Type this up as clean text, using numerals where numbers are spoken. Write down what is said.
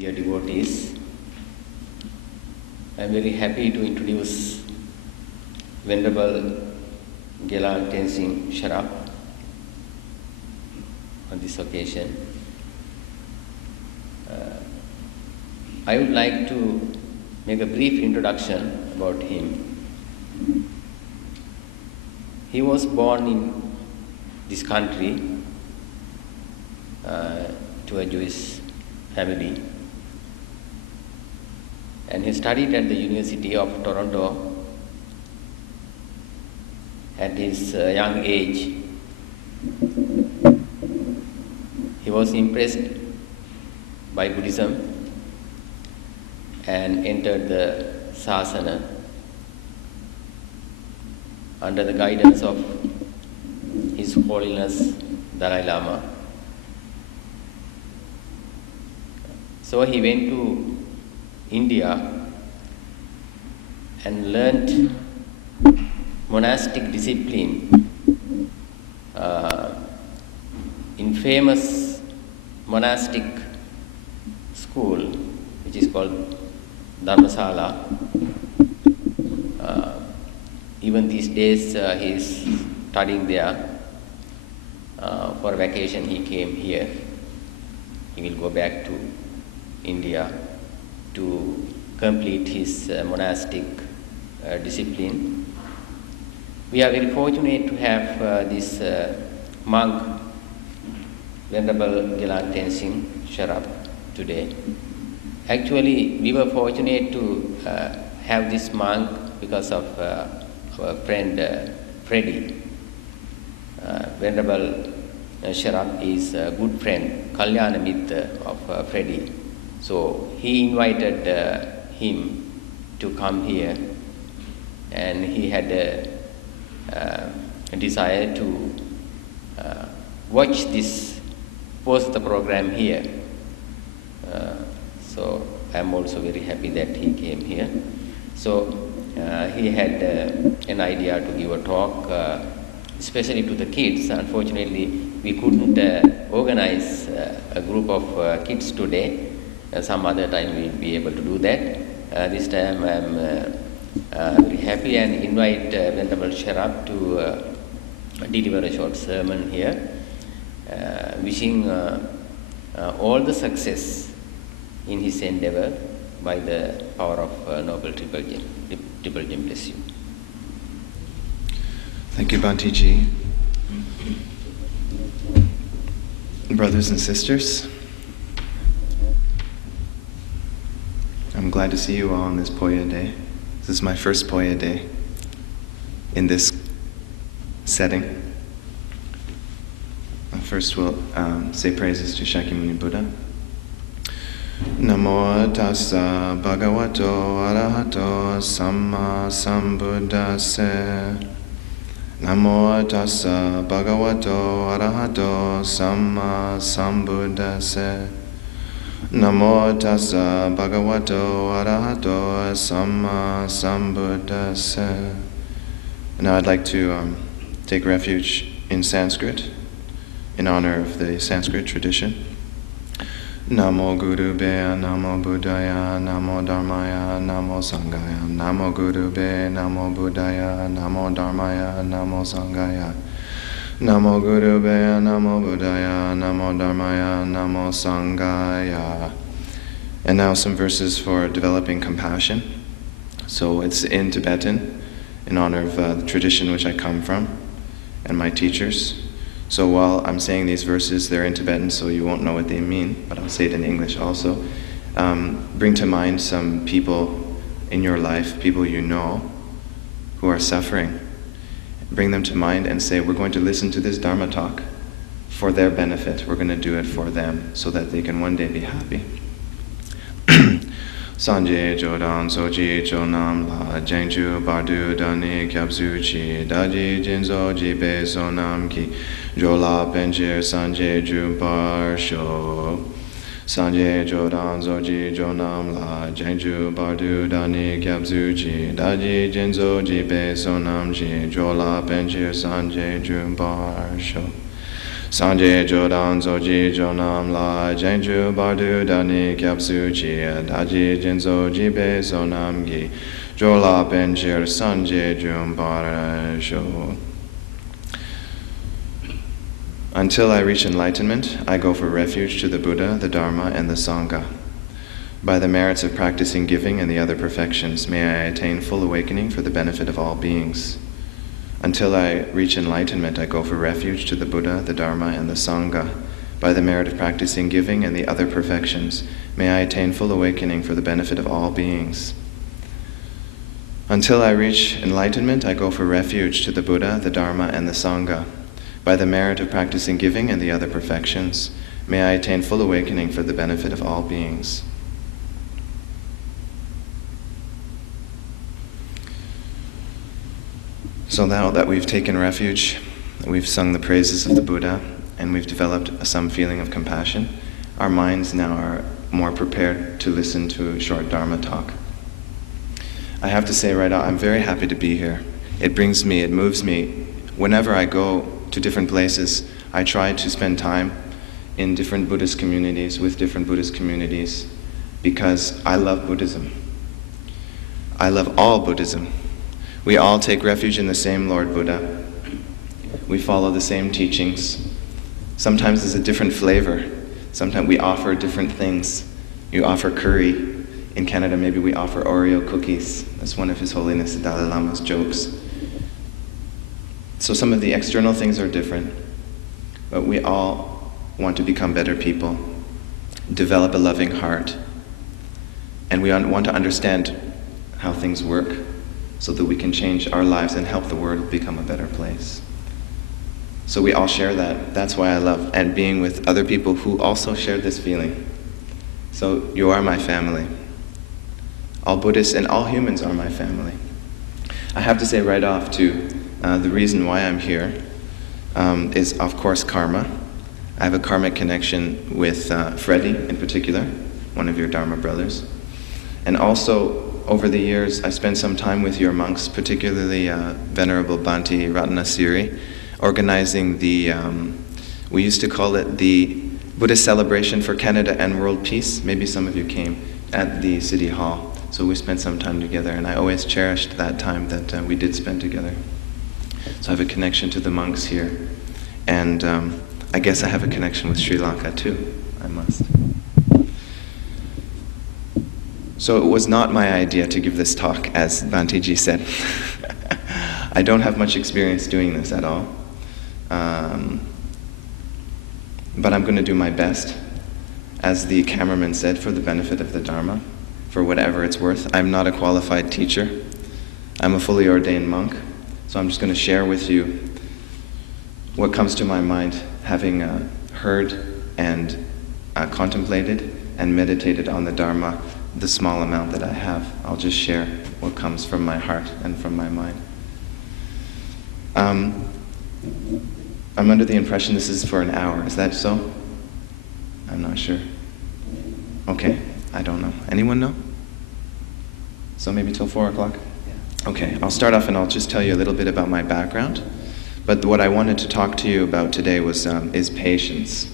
Dear devotees, I am very happy to introduce Venerable Lankan Tenzin Sherab on this occasion. I would like to make a brief introduction about him. He was born in this country to a Jewish family, and he studied at the University of Toronto at his young age. He was impressed by Buddhism and entered the Sasana under the guidance of His Holiness Dalai Lama. So he went to India and learned monastic discipline in famous monastic school, which is called Dharma. Even these days he is studying there. For vacation he came here. He will go back to India to complete his monastic discipline. We are very fortunate to have this monk, Venerable Lankan Tenzin Sherab, today. Actually, we were fortunate to have this monk because of our friend Freddy. Venerable Sherab is a good friend, Kalyana Mitra of Freddy. So he invited him to come here, and he had a desire to watch the program here. So I am also very happy that he came here. So he had an idea to give a talk, especially to the kids. Unfortunately, we couldn't organize a group of kids today. Some other time we'll be able to do that. This time I'm very happy and invite Venerable Sherab to deliver a short sermon here, wishing all the success in his endeavor by the power of Noble Triple Gem. Triple Gem bless you. Thank you, Bhantiji. Brothers and sisters, I'm glad to see you all on this Poya Day. This is my first Poya Day in this setting. First we'll say praises to Shakyamuni Buddha. Namo tassa bhagavato arahato samma sambuddhassa. Namo tassa bhagavato arahato samma sambuddhassa. Namo tassa bhagavato arahato samma sambuddhassa. Now I'd like to take refuge in Sanskrit in honor of the Sanskrit tradition. Namo Gurubhe, Namo Buddhaya, Namo Dharmaya, Namo Sanghaya. Namo Gurubhe, Namo Buddhaya, Namo Dharmaya, Namo Sanghaya. Namo Gurubhe, Namo Buddhaya, Namo Dharmaya, Namo Sanghaya. And now some verses for developing compassion. So it's in Tibetan, in honor of the tradition which I come from, and my teachers. So while I'm saying these verses, they're in Tibetan, so you won't know what they mean, but I'll say it in English also. Bring to mind some people in your life, people you know, who are suffering. Bring them to mind and say, we're going to listen to this Dharma talk for their benefit. We're going to do it for them so that they can one day be happy. Sanje Jodan Soji Jonam La Jengju Bardu Dani Kyabzu Chi Daji Jinzo Jibe Sonam Ki Jola Penjir Sanje Jumbar Sho Sanje Jodan Soji Jonam La Jengju Bardu Dani Kyabzu Chi Daji Jinzo Jibe Sonam Chi Jola Penjir Sanje Jumbar Sho Sanje Jodan Zoji Jonam La Jenju Bardu Dani Kyapsu Chia Daji Jinzo Jibe Zonam Gi Jola Benjir Sanje Jum Parasho. Until I reach enlightenment, I go for refuge to the Buddha, the Dharma, and the Sangha. By the merits of practicing giving and the other perfections, may I attain full awakening for the benefit of all beings. Until I reach enlightenment, I go for refuge to the Buddha, the Dharma, and the Sangha. By the merit of practicing giving and the other perfections, may I attain full awakening for the benefit of all beings. Until I reach enlightenment, I go for refuge to the Buddha, the Dharma, and the Sangha. By the merit of practicing giving and the other perfections, may I attain full awakening for the benefit of all beings. So now that we've taken refuge, we've sung the praises of the Buddha, and we've developed some feeling of compassion, our minds now are more prepared to listen to a short Dharma talk. I have to say right out, I'm very happy to be here. It moves me. Whenever I go to different places, I try to spend time in different Buddhist communities, with different Buddhist communities, because I love Buddhism. I love all Buddhism. We all take refuge in the same Lord Buddha. We follow the same teachings. Sometimes there's a different flavor. Sometimes we offer different things. You offer curry. In Canada, maybe we offer Oreo cookies. That's one of His Holiness the Dalai Lama's jokes. So some of the external things are different, but we all want to become better people, develop a loving heart, and we want to understand how things work so that we can change our lives and help the world become a better place. So we all share that. That's why I love and being with other people who also share this feeling. So you are my family. All Buddhists and all humans are my family. I have to say right off too, the reason why I'm here is, of course, karma. I have a karmic connection with Freddie in particular, one of your Dharma brothers. And also, over the years, I spent some time with your monks, particularly Venerable Bhikkhu Ratanasiri, organizing the, we used to call it the Buddhist Celebration for Canada and World Peace. Maybe some of you came at the City Hall. So we spent some time together, and I always cherished that time that we did spend together. So I have a connection to the monks here. And I guess I have a connection with Sri Lanka too, I must. So it was not my idea to give this talk, as Bhantiji said. I don't have much experience doing this at all. But I'm going to do my best, as the cameraman said, for the benefit of the Dharma, for whatever it's worth. I'm not a qualified teacher. I'm a fully ordained monk, so I'm just going to share with you what comes to my mind, having heard and contemplated and meditated on the Dharma, the small amount that I have. I'll just share what comes from my heart and from my mind. I'm under the impression this is for an hour. Is that so? I'm not sure. Okay, I don't know. Anyone know? So maybe till 4 o'clock? Okay, I'll start off and I'll just tell you a little bit about my background. But what I wanted to talk to you about today was is patience.